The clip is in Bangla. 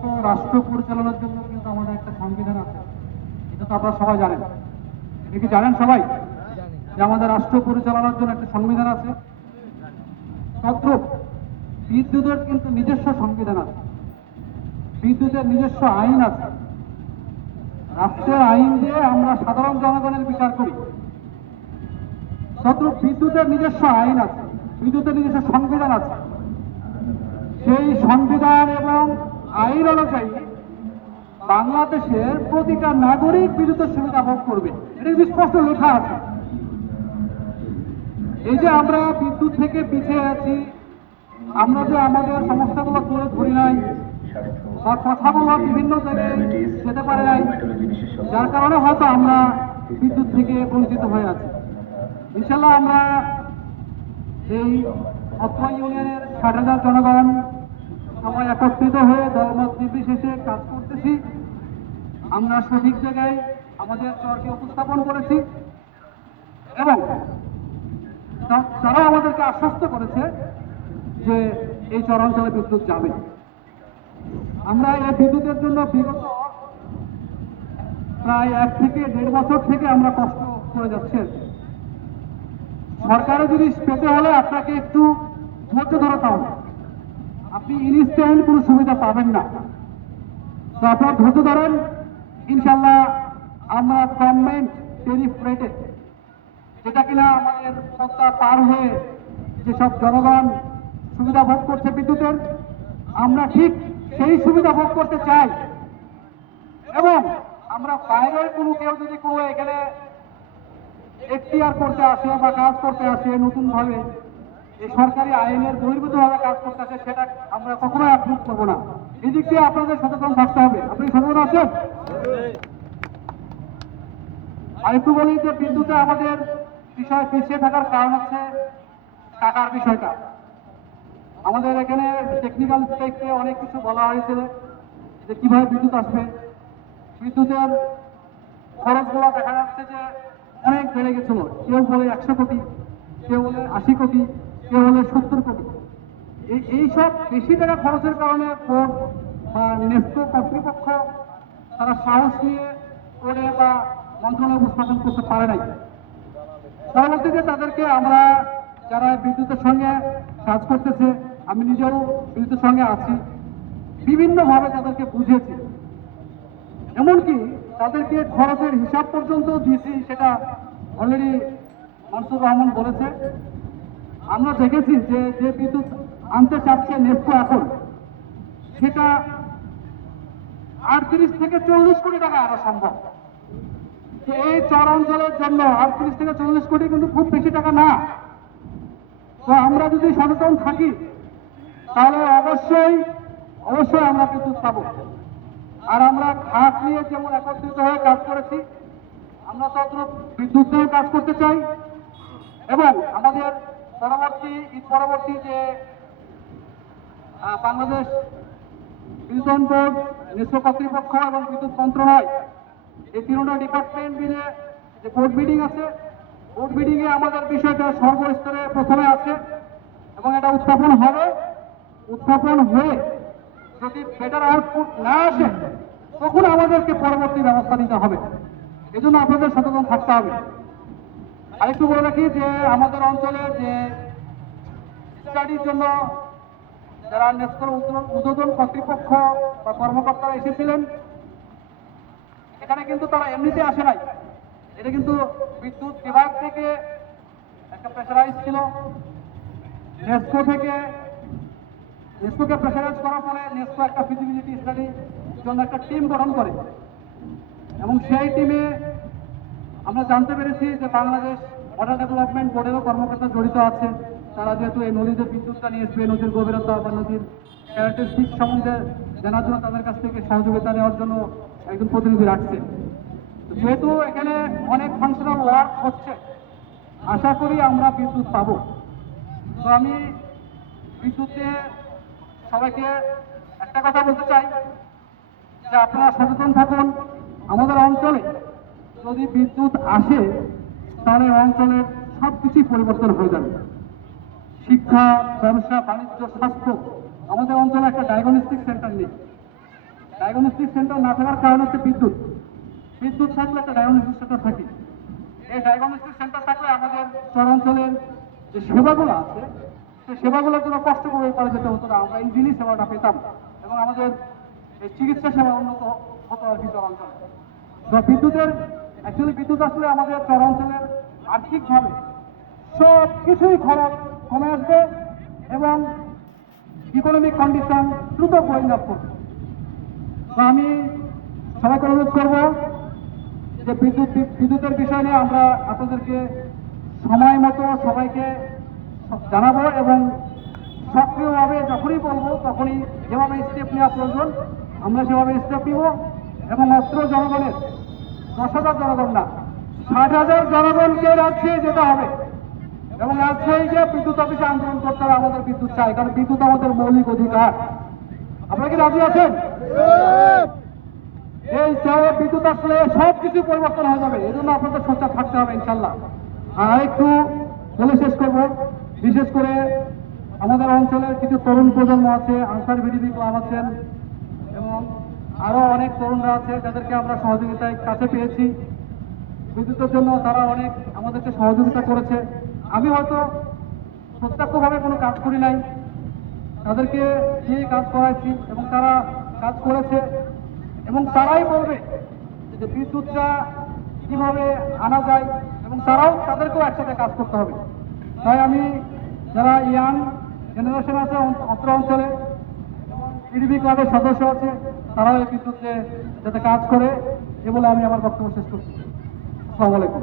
প্রথমত রাষ্ট্র পরিচালনার জন্য কিন্তু আমাদের একটা সংবিধান আছে, এটা তো আপনারা সবাই জানেন। এটা কি জানেন সবাই যে আমাদের রাষ্ট্র পরিচালনার জন্য একটা সংবিধান আছে? তদ্রূপ বিদ্যুতের কিন্তু নিজস্ব সংবিধান আছে, বিদ্যুতের নিজস্ব আইন আছে। রাষ্ট্রের আইন দিয়ে আমরা সাধারণ জনগণের বিচার করি। তদ্রূপ বিদ্যুতের নিজস্ব আইন আছে, বিদ্যুতের নিজস্ব সংবিধান আছে। সেই সংবিধান এবং আইন অনুযায়ী বাংলাদেশের প্রতিটা নাগরিক বিদ্যুতের সুবিধা ভোগ করবে, এটা স্পষ্ট লেখা আছে। এই যে আমরা বিদ্যুৎ থেকে পিছিয়ে আছি, আমরা যে আমাদের সমস্যাগুলো তুলে ধরি নাই বা কথাগুলো বিভিন্ন জায়গায় যেতে পারে নাই, যার কারণে হয়তো আমরা বিদ্যুৎ থেকে বঞ্চিত হয়ে আছি। ইনশাল্লাহ আমরা এই অত্র ইউনিয়নের 60,000 জনগণ সবাই একত্রিত হয়ে দলমত নির্বিশেষে কাজ করতেছি। আমরা সঠিক জায়গায় আমাদের চরকে উপস্থাপন করেছি এবং তারা আমাদেরকে আশ্বস্ত করেছে যে এই চরাঞ্চলে বিদ্যুৎ যাবে। আমরা এই বিদ্যুতের জন্য বিগত প্রায় 1 থেকে 1.5 বছর থেকে আমরা কষ্ট করে যাচ্ছি। সরকারে যদি পেতে হলে আপনাকে একটু ধৈর্য ধরতে হবে, আপনি ইনস্ট্যান্ট কোনো সুবিধা পাবেন না। তো আপনার ধৈর্য ধরেন, ইনশাল্লাহ আমরা গভর্নমেন্ট টেরিফ রেটে, যেটা কিনা আমাদের সত্তা পার হয়ে যেসব জনগণ সুবিধা ভোগ করছে বিদ্যুতের, আমরা ঠিক সেই সুবিধা ভোগ করতে চাই। এবং আমরা বাইরের কোনো কেউ যদি কোনো এখানে এখতিয়ার করতে আসে বা কাজ করতে আসে নতুনভাবে, এই সরকারি আইনের বহির্ভূতভাবে কাজ করতে আসে, সেটা আমরা কখনোই অ্যাপ্রুভ করবো না। এই দিক দিয়ে আপনাদের সচেতন থাকতে হবে। আপনি সচেতন আছেন? আরেকটু বলি যে বিদ্যুতে আমাদের বিষয় পিছিয়ে থাকার কারণ হচ্ছে টাকার বিষয়টা। আমাদের এখানে টেকনিক্যাল স্পেকে অনেক কিছু বলা হয়েছে যে কিভাবে বিদ্যুৎ আসবে। বিদ্যুতের খরচগুলো দেখা যাচ্ছে যে অনেক বেড়ে গেছিল। কেউ বলে 100 কোটি, কেউ বলে 80 কোটি, কেউ বলে 70 কোটি। এইসব বেশি টাকা খরচের কারণে বোর্ড বা নেস্কো কর্তৃপক্ষ তারা সাহস নিয়ে করে বা মন্ত্রণালয় উপস্থাপন করতে পারে নাই। পরবর্তীতে তাদেরকে আমরা যারা বিদ্যুতের সঙ্গে কাজ করতেছে, আমি নিজেও বিদ্যুতের সঙ্গে আছি, বিভিন্নভাবে তাদেরকে বুঝিয়েছি। এমনকি তাদেরকে খরচের হিসাব পর্যন্ত দিয়েছি, সেটা অলরেডি মানসুর রহমান বলেছে। আমরা দেখেছি যে যে বিদ্যুৎ আনতে চাচ্ছে নেস্কো এখন, সেটা 38 থেকে 40 কোটি টাকা আনা সম্ভব। এই চরাঞ্চলের জন্য 38 থেকে 40 কোটি কিন্তু খুব বেশি টাকা না। তো আমরা যদি সচেতন থাকি তাহলে অবশ্যই অবশ্যই আমরা বিদ্যুৎ পাবো। আর আমরা খাত নিয়ে যেমন একত্রিত হয়ে কাজ করেছি, আমরা তত বিদ্যুৎ নিয়েও কাজ করতে চাই। এবং আমাদের ঈদ পরবর্তী যে বাংলাদেশ বিদ্যুৎ বোর্ড, নেস্কো কর্তৃপক্ষ এবং বিদ্যুৎ মন্ত্রণালয়, এই তিনটা ডিপার্টমেন্ট মিলে যে বোর্ড মিটিং আছে, বোর্ড মিটিংয়ে আমাদের বিষয়টা সর্বস্তরে প্রথমে আছে এবং এটা উত্থাপন হবে। উত্থাপন হয়ে যদি বেটার আউটপুট না আসে, তখন আমাদেরকে পরবর্তী ব্যবস্থা নিতে হবে। এজন্য আপনাদের সচেতন থাকতে হবে। আরেকটু বলে রাখি যে আমাদের অঞ্চলে যে স্টাডির জন্য যারা নেস্কোর উদ্বোধন কর্তৃপক্ষ বা কর্মকর্তারা এসেছিলেন, এখানে কিন্তু তারা এমনিতে আসে নাই। এটা কিন্তু বিদ্যুৎ বিভাগ থেকে একটা প্রেসারাইজ ছিল। নেস্কোকে প্রেসারাইজ করার পরে নেস্কো একটা ফিজিবিলিটি স্টাডির জন্য একটা টিম গঠন করে এবং সেই টিমে আমরা জানতে পেরেছি যে বাংলাদেশ ওয়াটার ডেভেলপমেন্ট বোর্ডেরও কর্মকর্তা জড়িত আছে। তারা যেহেতু এই নদীতে বিদ্যুৎটা নিয়ে আসবে, নদীর গভীরতা বা নদীর ক্যারেক্টারিস্টিক সম্বন্ধে জানার জন্য তাদের কাছ থেকে সহযোগিতা নেওয়ার জন্য একজন প্রতিনিধি রাখছে। যেহেতু এখানে অনেক ফাংশনাল ওয়ার্ক হচ্ছে, আশা করি আমরা বিদ্যুৎ পাবো। তো আমি বিদ্যুতে সবাইকে একটা কথা বলতে চাই যে আপনারা সচেতন থাকুন। আমাদের অঞ্চলে যদি বিদ্যুৎ আসে তাহলে অঞ্চলের সবকিছুই পরিবর্তন হয়ে যাবে। শিক্ষা, ব্যবসা, বাণিজ্য, স্বাস্থ্য। আমাদের অঞ্চলে একটা ডায়াগনস্টিক সেন্টার নেই, ডায়াগনস্টিক সেন্টার না থাকার কারণ হচ্ছে বিদ্যুৎ। বিদ্যুৎ থাকলে একটা ডায়াগনস্টিক সেন্টার থাকে। এই ডায়াগনস্টিক সেন্টার থাকলে আমাদের শহরাঞ্চলের যে সেবাগুলো আছে সেই সেবাগুলোর জন্য কষ্ট করে পারে যেতে হতো না, আমরা ইজিলি সেবাটা পেতাম এবং আমাদের এই চিকিৎসা সেবা উন্নত হতো আর কি চরাঞ্চলে। তো বিদ্যুৎ আসলে আমাদের চরাঞ্চলের আর্থিকভাবে সব কিছুই খরচ কমে আসবে এবং ইকোনমিক কন্ডিশন দ্রুত গোয়িং আপ করবে। তো আমি সবাইকে অনুরোধ করব যে বিদ্যুতের বিষয় নিয়ে আমরা আপনাদেরকে সময় মতো সবাইকে জানাবো এবং সক্রিয়ভাবে যখনই বলবো তখনই যেভাবে স্টেপ নেওয়া প্রয়োজন আমরা সেভাবে স্টেপ নিব এবং অত্র জনগণের 10,000 জনগণ না 60,000 জনগণকে রাজশাহী যেতে হবে এবং রাজশাহী যে বিদ্যুৎ অফিসে আন্দোলন করতে হবে। আমাদের বিদ্যুৎ চাই, কারণ বিদ্যুৎ আমাদের মৌলিক অধিকার। আপনারা কি রাজি আছেন? এই চায়ে বিদ্যুৎ আসলে সব কিছু পরিবর্তন হয়ে যাবে, এই জন্য আপনাদের সোচ্চার থাকতে হবে ইনশাল্লাহ। আর একটু বলে শেষ করবো, বিশেষ করে আমাদের অঞ্চলের কিছু তরুণ প্রজন্ম আছে, আনসার ভিডিপি ক্লাব আছেন এবং আরো অনেক তরুণরা আছে যাদেরকে আমরা সহযোগিতায় কাছে পেয়েছি। বিদ্যুতের জন্য তারা অনেক আমাদেরকে সহযোগিতা করেছে। আমি হয়তো প্রত্যক্ষভাবে কোনো কাজ করি নাই, তাদেরকে দিয়ে কাজ করাইছি এবং তারা কাজ করেছে এবং তারাই বলবে যে বিদ্যুৎটা কিভাবে আনা যায় এবং তাদেরকেও একসাথে কাজ করতে হবে। তাই আমি যারা ইয়াং জেনারেশন আছে অত্র অঞ্চলে পিডিবি ক্লাবের সদস্য আছে তারাও এই বিদ্যুৎে যাতে কাজ করে এ বলে আমি আমার বক্তব্য শেষ করছি। আসসালামু আলাইকুম।